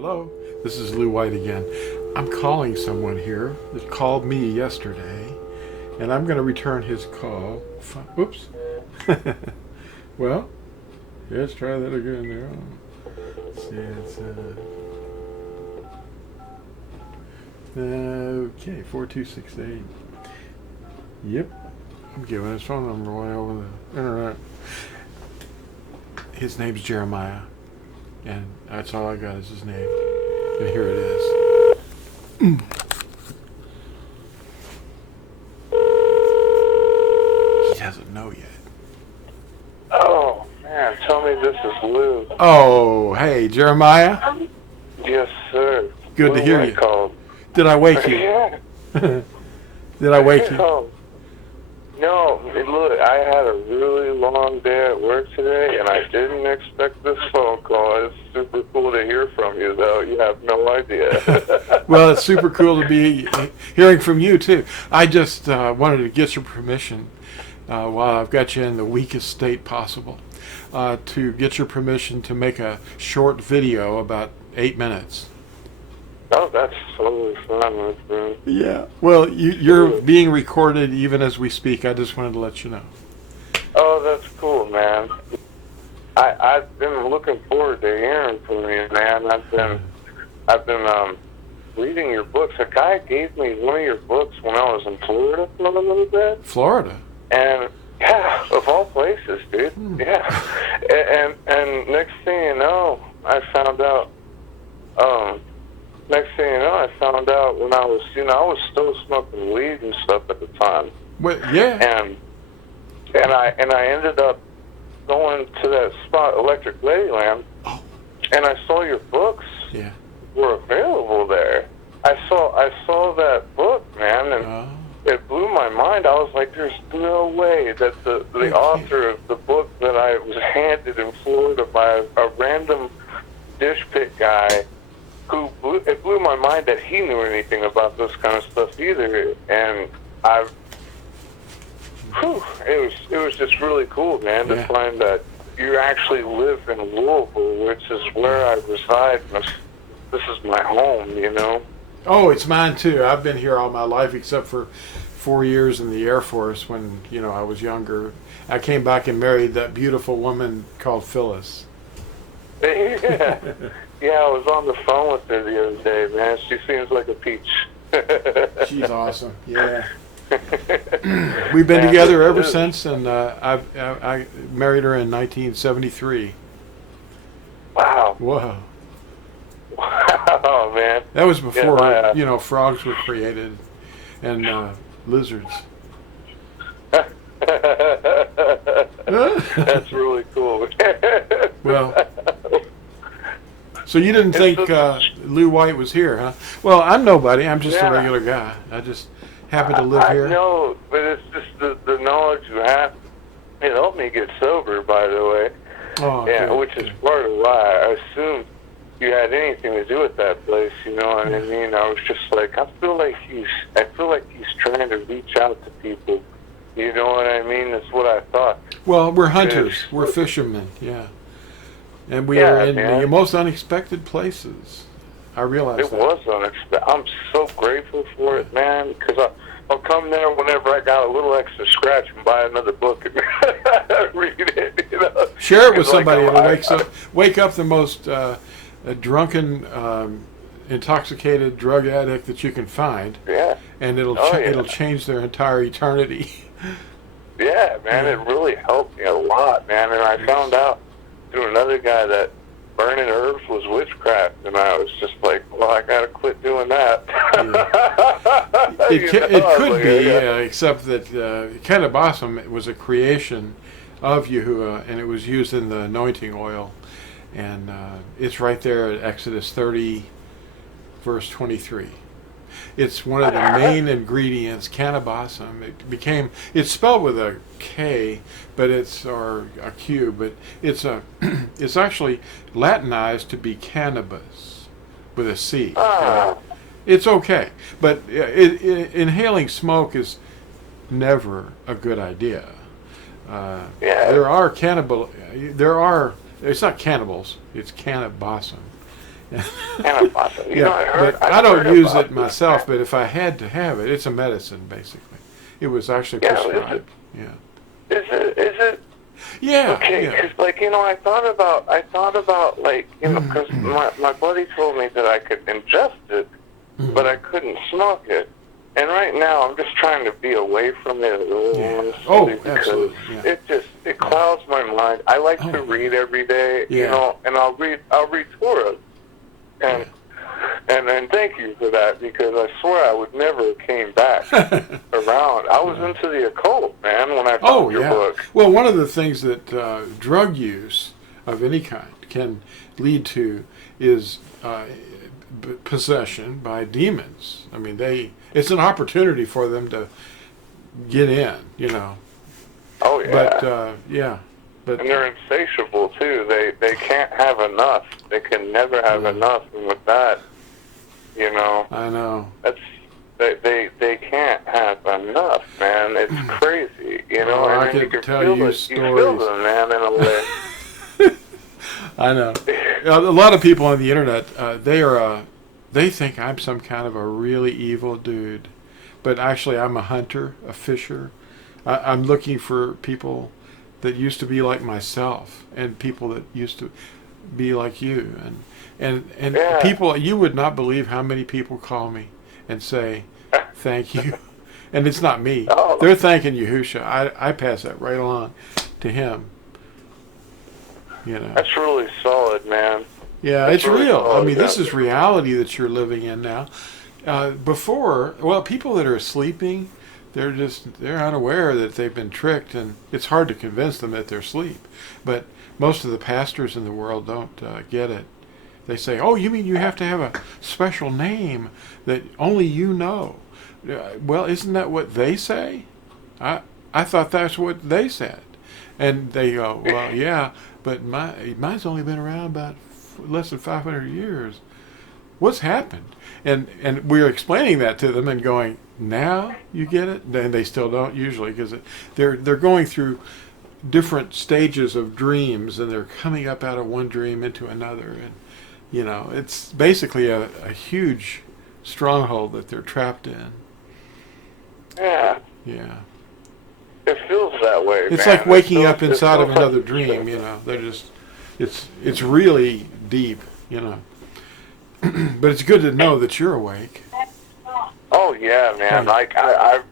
Hello, this is Lew White again. I'm calling someone here that called me yesterday, and I'm going to return his call. Oops. Well, let's try that again there. Let's see, it's okay, 4268. Yep, I'm giving his phone number away over the internet. His name's Jeremiah, and that's all I got is his name. And here it is. He doesn't know yet. Oh, man, tell me this is Lou. Oh, hey, Jeremiah. Yes, sir. Good to hear White you. Called. Did I wake you? Yeah. Did I wake you? No, look, I had a really long day at work today, and I didn't expect this phone call. It's super cool to hear from you, though. You have no idea. Well, it's super cool to be hearing from you, too. I just wanted to get your permission, while I've got you in the weakest state possible, to get your permission to make a short video about 8 minutes. Oh, that's totally fine with me. Yeah. Well, you're being recorded even as we speak. I just wanted to let you know. Oh, that's cool, man. I've been looking forward to hearing from you, man. I've been reading your books. A guy gave me one of your books when I was in Florida for a little bit. Florida? And yeah, of all places, dude. Yeah. And next thing you know, I found out. Next thing you know, I found out when I was still smoking weed and stuff at the time. Well, yeah. And I ended up going to that spot, Electric Ladyland, and I saw your books were available there. I saw that book, man, and it blew my mind. I was like, there's no way that the author of the book that I was handed in Florida by a random dish pit guy, it blew my mind that he knew anything about this kind of stuff either. And it was just really cool, man, to find that you actually live in Louisville, which is where I reside. This is my home, you know. Oh, it's mine too. I've been here all my life except for 4 years in the Air Force when, I was younger. I came back and married that beautiful woman called Phyllis. Yeah. Yeah, I was on the phone with her the other day, man. She seems like a peach. She's awesome. Yeah. We've been together ever since, and I married her in 1973. Wow. Whoa. Wow, man. That was before, frogs were created and lizards. That's really cool. Well, so you didn't think Lew White was here, huh? Well, I'm nobody. I'm just a regular guy. I just happen to live here. I know, but it's just the knowledge you have. It helped me get sober, by the way. Oh, yeah, good, which is part of why I assumed you had anything to do with that place. You know what I mean? I was just like, I feel like he's trying to reach out to people. You know what I mean? That's what I thought. Well, we're hunters. We're fishermen. Yeah. And we are in the most unexpected places. I realize it was unexpected. I'm so grateful for it, man, because I'll come there whenever I got a little extra scratch and buy another book and read it. Share it with somebody that'll wake up the most drunken, intoxicated drug addict that you can find. Yeah. And it'll change their entire eternity. Yeah, man, it really helped me a lot, man. And I found out through another guy that burning herbs was witchcraft, and I was just like, well, I gotta quit doing that. It could be, except that Cannabosum was a creation of Yahusha, and it was used in the anointing oil, and it's right there at Exodus 30, verse 23. It's one of the main ingredients, Cannabosum. It's spelled with a K, but or a Q, but it's actually Latinized to be cannabis with a C. It's okay, but inhaling smoke is never a good idea. There are it's not cannibals, it's Cannabosum. Antibiotic. You know, I don't use it myself, but if I had to have it, it's a medicine, basically. It was actually prescribed. Yeah. Is it? Yeah. Okay, because like, you know, I thought about like, you know, because my buddy told me that I could ingest it, but I couldn't smoke it. And right now, I'm just trying to be away from it a little, honestly, because absolutely. it clouds my mind. I like to read every day, you know, and I'll read Torah, and thank you for that, because I swear I would never have came back around. I was into the occult, man, when I found your book. Well, one of the things that drug use of any kind can lead to is possession by demons. I mean, it's an opportunity for them to get in, you know. Oh, yeah. But and they're insatiable, too. They can't have enough. They can never have enough. And with that, you know. I know. They can't have enough, man. It's crazy, you know. Well, and I you can tell feel you it. stories. You feel them, man, in a way. I know. A lot of people on the internet, they think I'm some kind of a really evil dude, but actually I'm a hunter, a fisher. I'm looking for people that used to be like myself, and people that used to be like you, and people. You would not believe how many people call me and say thank you, and it's not me. They're thanking Yahusha. I pass that right along to him. You know. That's really solid, man. Yeah, it's really real. Solid, I mean, this is reality that you're living in now. Before, well, people that are sleeping, they're unaware that they've been tricked, and it's hard to convince them that they're asleep. But most of the pastors in the world don't get it. They say, "Oh, you mean you have to have a special name that only you know?" Well, isn't that what they say? I thought that's what they said. And they go, "Well, yeah, but mine's only been around about less than 500 years. What's happened?" And we're explaining that to them and going, "Now you get it?" And they still don't usually, because they're going through different stages of dreams, and they're coming up out of one dream into another, and you know, it's basically a huge stronghold that they're trapped in. Yeah. Yeah. It feels that way. It's man. like waking up inside of another dream. You know, they're just. It's really deep. You know. But it's good to know that you're awake. Oh yeah, man. Like I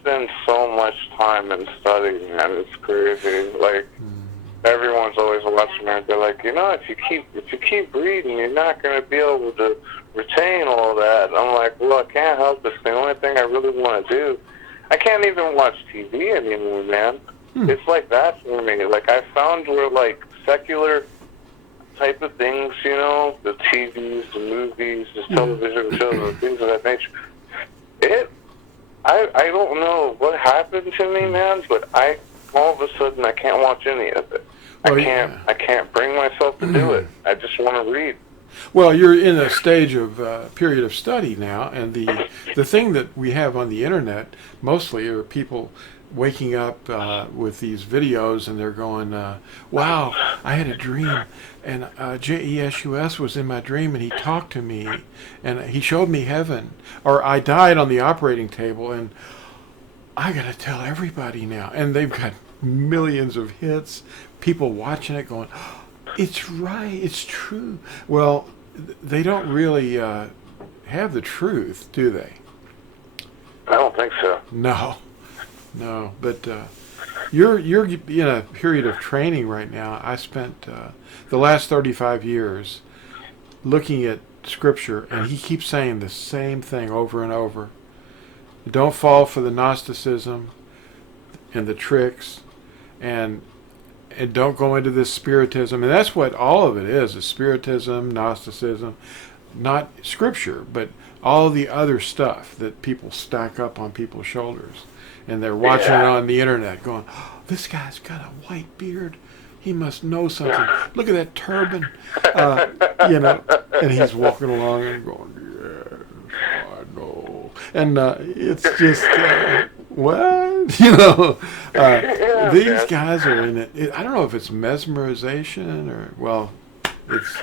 spend so much time in studying, man. It's crazy. Like everyone's always watching me. They're like, you know, if you keep reading, you're not going to be able to retain all that. I'm like, well, I can't help it. It's the only thing I really want to do. I can't even watch TV anymore, man. It's like that for me. Like I found where like secular type of things, you know, the TVs, the movies, the television shows, the things of that nature. I don't know what happened to me, man, but all of a sudden I can't watch any of it. I can't bring myself to do it. I just want to read. Well, you're in a stage of period of study now, and the thing that we have on the internet mostly are people waking up with these videos, and they're going, "Wow, I had a dream, and JESUS was in my dream, and he talked to me, and he showed me heaven," or "I died on the operating table, and I got to tell everybody now," and they've got millions of hits, people watching it going, "It's right, it's true." Well, they don't really have the truth, do they? I don't think so. No, but you're in a period of training right now. I spent the last 35 years looking at Scripture, and he keeps saying the same thing over and over. Don't fall for the Gnosticism and the tricks, and don't go into this Spiritism. And that's what all of it is Spiritism, Gnosticism, not Scripture, but all the other stuff that people stack up on people's shoulders. And they're watching it on the internet going, "Oh, this guy's got a white beard. He must know something. Look at that turban." You know, and he's walking along and going, "Yes, I know." And it's just, what? You know, these guys are in it. I don't know if it's mesmerization or, well, it's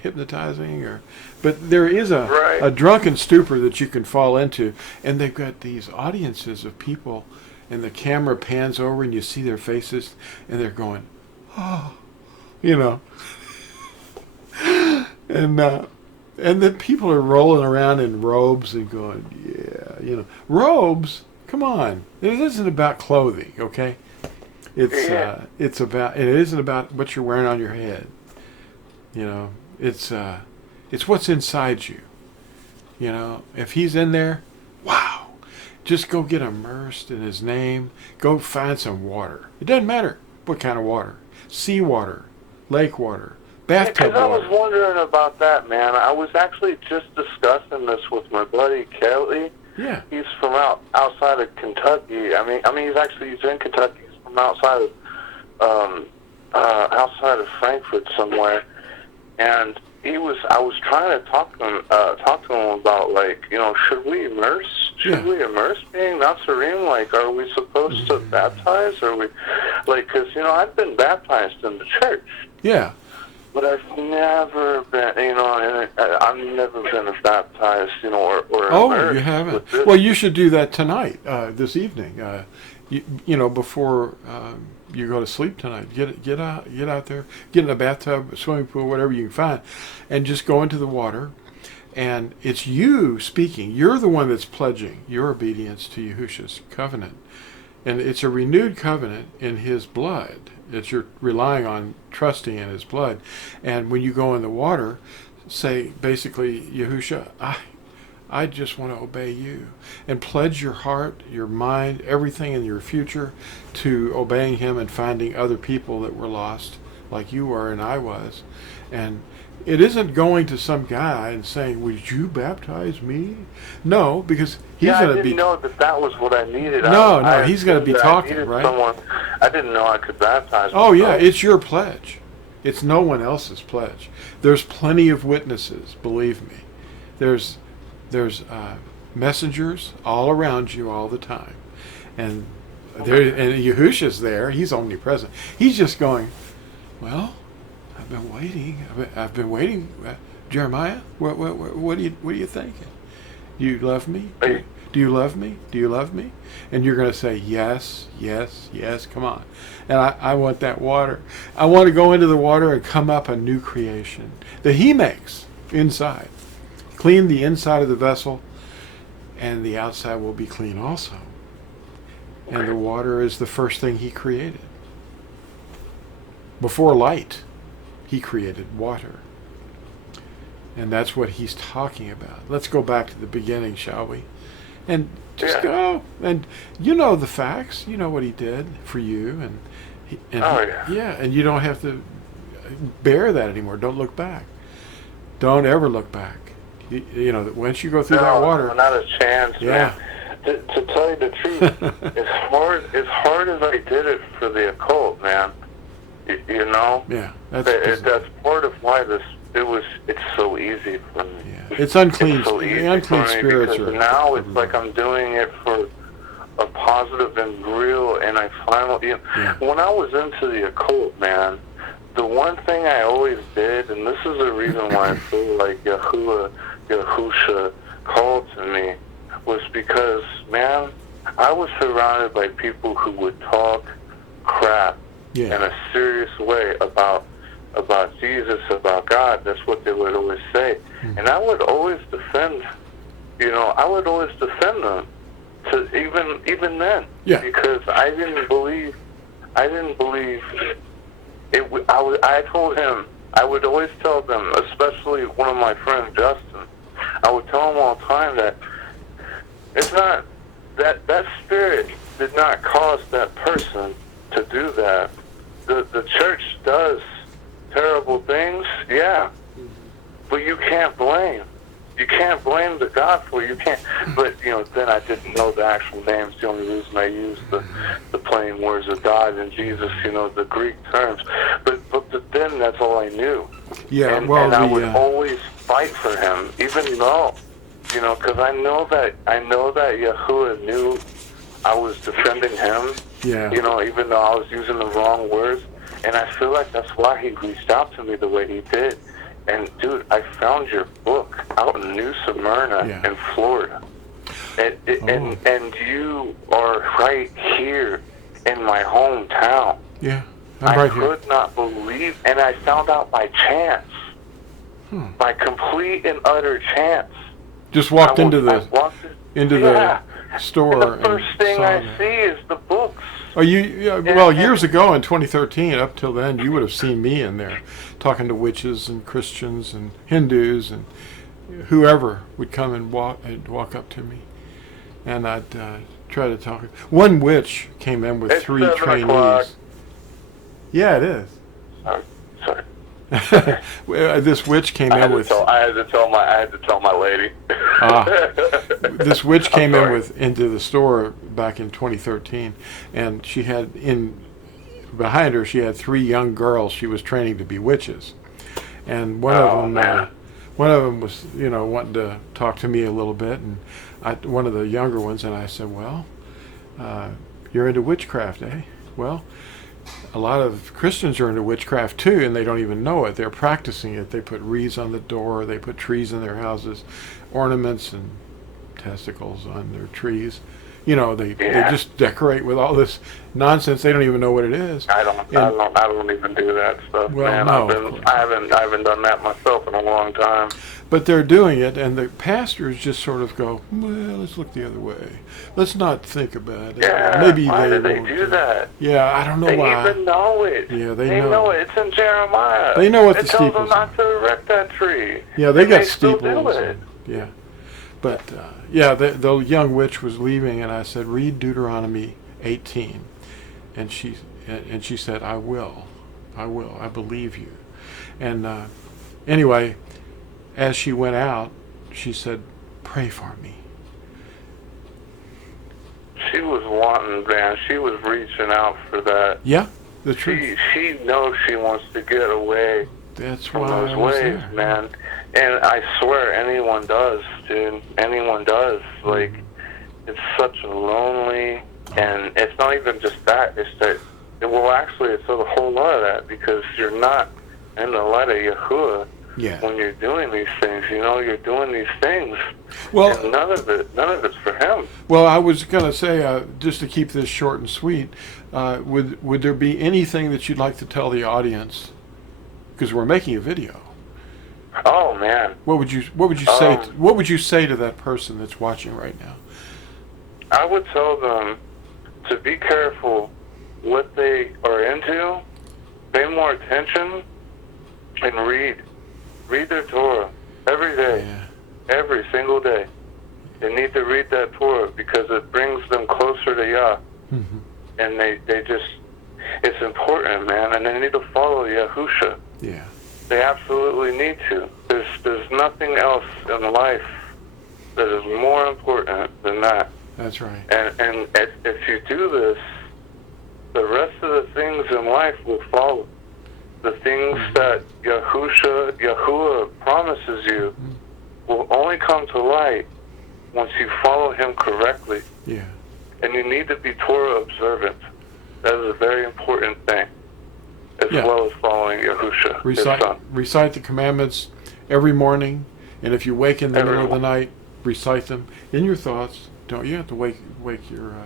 hypnotizing, but there is a drunken stupor that you can fall into, and they've got these audiences of people, and the camera pans over, and you see their faces, and they're going, oh, and then people are rolling around in robes and going, yeah, robes. Come on, it isn't about clothing, okay? It isn't about what you're wearing on your head. It's what's inside you. If he's in there, wow, just go get immersed in his name. Go find some water. It doesn't matter what kind of water. Sea water, lake water, bathtub water. I was wondering about that, man. I was actually just discussing this with my buddy Kelly. Yeah. He's from outside of Kentucky. I mean, he's in Kentucky. He's from outside of Frankfurt somewhere, and I was trying to talk to him about, like, should we immerse? Should we immerse being Natsarim? Like, are we supposed to baptize? Or we, like, because I've been baptized in the church. Yeah. But I've never been, I've never been baptized, or oh, you haven't? Well, you should do that tonight, this evening. Before you go to sleep tonight, get out there, get in a bathtub, a swimming pool, whatever you can find, and just go into the water. And it's you speaking. You're the one that's pledging your obedience to Yahusha's covenant, and it's a renewed covenant in His blood. You're relying on trusting in His blood. And when you go in the water, say basically, Yahusha, I just want to obey you, and pledge your heart, your mind, everything in your future to obeying Him and finding other people that were lost like you were and I was. And it isn't going to some guy and saying, would you baptize me? No, because he's going to be... I didn't know that was what I needed. No, he's going to be talking, right? I didn't know I could baptize myself. Oh, yeah, it's your pledge. It's no one else's pledge. There's plenty of witnesses, believe me. There's messengers all around you all the time. And Yahusha's there. He's omnipresent. He's just going, well... I've been waiting. Jeremiah, what are you thinking? Do you love me? Do you love me? Do you love me? And you're going to say, yes, yes, yes, come on. And I want that water. I want to go into the water and come up a new creation that He makes inside. Clean the inside of the vessel, and the outside will be clean also. And the water is the first thing He created. Before light, He created water. And that's what He's talking about. Let's go back to the beginning, shall we? And just go. And you know the facts. You know what He did for you. And you don't have to bear that anymore. Don't look back. Don't ever look back. Once you go through that water. Not a chance, man. To tell you the truth, as hard as I did it for the occult, man, Yeah, that's part of why it's so easy for me. Yeah. It's unclean. It's so easy unclean for me spirits because now it's like I'm doing it for a positive and real. And I finally, when I was into the occult, man, the one thing I always did, and this is the reason why I feel like Yahusha called to me, was because, man, I was surrounded by people who would talk crap in a serious way about Jesus, about God. That's what they would always say. And I would always defend, them to even then. Yeah. Because I didn't believe it. I told him, I would always tell them, especially one of my friends, Justin, I would tell him all the time that it's not, that spirit did not cause that person to do that. The church does terrible things, but you can't blame. You can't blame the God for it. You can't. But then I didn't know the actual names. The only reason I used the plain words of God and Jesus, the Greek terms. But then that's all I knew. Yeah. And I would always fight for him, even though, because I know that Yahuwah knew I was defending him. Yeah. Even though I was using the wrong words, And I feel like that's why he reached out to me the way he did. And dude, I found your book out in New Smyrna in Florida. And you are right here in my hometown. Yeah, I'm right here. I could not believe, and I found out by chance. By complete and utter chance. Just walked into the store. And the first thing I see is the books. Oh, well, years ago in 2013, up till then, you would have seen me in there talking to witches and Christians and Hindus and whoever would come and walk up to me, and I'd try to talk. One witch came in with 3 trainees. O'clock. Yeah, it is. Sorry. This witch came in with. I had to tell my lady. This witch came into the store back in 2013, and she had behind her she had 3 young girls she was training to be witches, and one of them was wanting to talk to me a little bit, and one of the younger ones, and I said, well, you're into witchcraft, eh? Well, a lot of Christians are into witchcraft too, and they don't even know it. They're practicing it. They put wreaths on the door. They put trees in their houses, ornaments and testicles on their trees. They just decorate with all this nonsense. They don't even know what it is. I don't even do that stuff. Well, man. no, I haven't done that myself in a long time. But they're doing it, and the pastors just sort of go, well, let's look the other way. Let's not think about it. Yeah, maybe why do they do that? Yeah, I don't know why. They even know it. Yeah, they know it. It's in Jeremiah. They know what the steeples. It tells them are. not to erect that tree. Yeah, they got steeples. Still do it. Yeah. But, the young witch was leaving, and I said, read Deuteronomy 18. And she said, I will. I believe you. And anyway, as she went out, she said, pray for me. She was wanting, man. She was reaching out for that. Yeah, the truth. She knows she wants to get away from those ways, man. And I swear, anyone does, dude. Anyone does. Like, it's such a lonely, and it's not even just that. It's that, well, actually, it's a whole lot of that, because you're not in the light of Yahuwah when you're doing these things. You're doing these things. Well, and none of it's for him. Well, I was going to say, just to keep this short and sweet, would there be anything that you'd like to tell the audience? Because we're making a video. Oh man! What would you say? What would you say to that person that's watching right now? I would tell them to be careful what they are into. Pay more attention and read their Torah every day, every single day. They need to read that Torah because it brings them closer to Yah, and they just it's important, man. And they need to follow Yahusha. Yeah. They absolutely need to. There's nothing else in life that is more important than that. That's right. And if you do this, the rest of the things in life will follow. The things that Yahuwah promises you will only come to light once you follow him correctly. Yeah. And you need to be Torah observant. That is a very important thing. As well as following Yahusha, his son. Recite the commandments every morning, and if you wake in the middle of the night, recite them in your thoughts. You have to wake your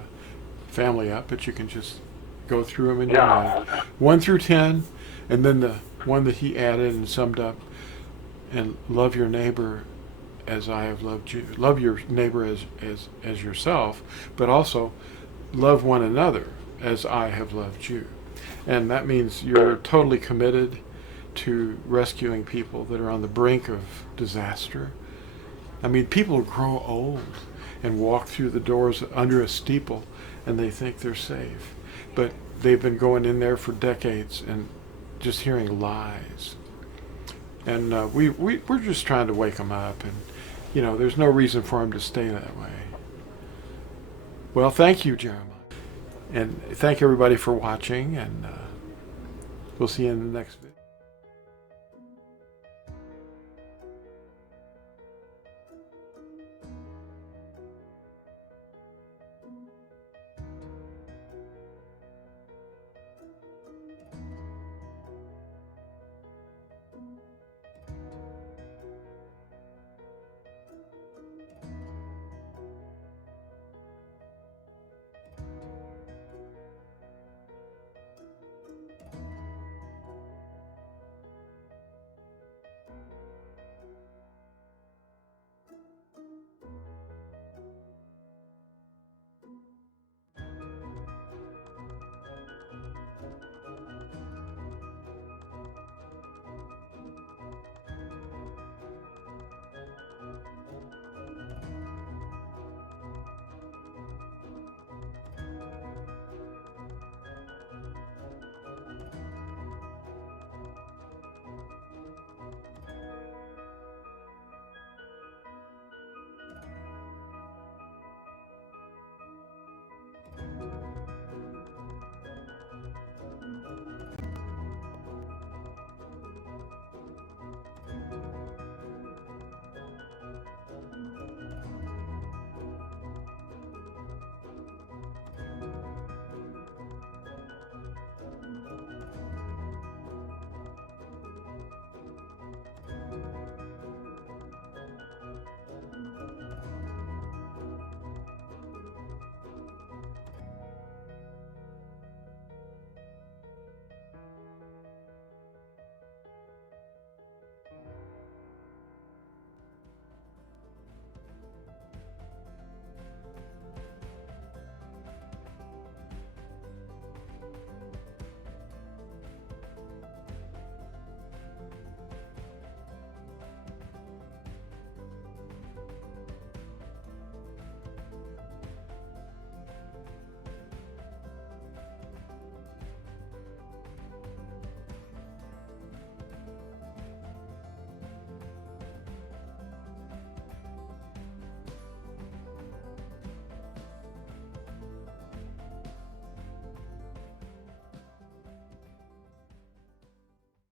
family up, but you can just go through them in your mind. 1 through 10, and then the one that he added and summed up, and love your neighbor as I have loved you. Love your neighbor as yourself, but also love one another as I have loved you. And that means you're totally committed to rescuing people that are on the brink of disaster. I mean, people grow old and walk through the doors under a steeple and they think they're safe. But they've been going in there for decades and just hearing lies. And we're just trying to wake them up. And, there's no reason for them to stay that way. Well, thank you, Jeremiah. And thank everybody for watching, and we'll see you in the next video.